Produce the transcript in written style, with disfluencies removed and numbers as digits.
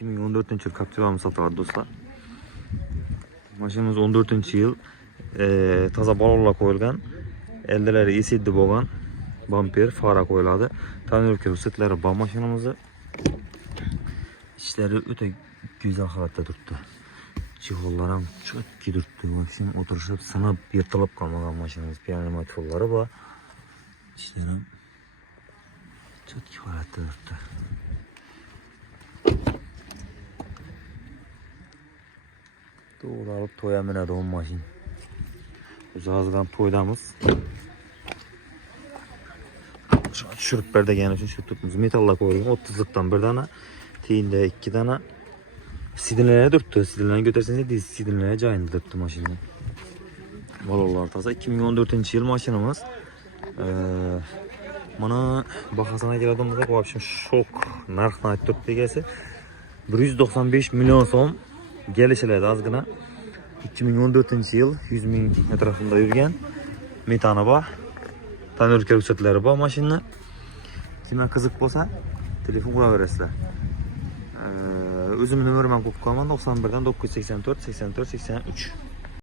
2014-yıl Captiva'mız satıladi do'stlar. Mashinamiz 14-yıl toza balonlar qo'yilgan, eldilari esiddi bo'lgan, bamper, fara qo'yiladi. Tonirovka ruxsatlari bor mashinamizda. Ishlari o'ta go'zal holatda turibdi. Chexollar ham chotki turibdi. Mashina o'tirishib, sinib, yirtilib qolmagan mashinamiz. Pnevmatik bor. Ishlar ham chotki holatda turibdi. To'g'ri olib to'ya minadi o'n mashina. Biz hozirdan to'ydamiz. Tushirib ber degani uchun shu turibmiz. Metallar qo'yilgan, 30likdan bir dana, tiyinda 2 dana. Sidinlar turibdi. Sidinlarni ko'tarsangiz, sidinlar joyida turibdi mashina. Balonlar toza. 2014-yil mashinamiz. Mana bahasına keladiğimizda bu akşam şok narxni aytib turibdi egasi. 195 million so'm kelishiladi ozgina. 2014-yil 100 ming atrofida yurgan. Metani bor. Tonirovka ruxsatlari bor mashina. Kimga qiziq bo'lsa, telefon qilaverasizlar. O'zimning nomerimni qo'yib qo'yaman 91 dan 984 84 83.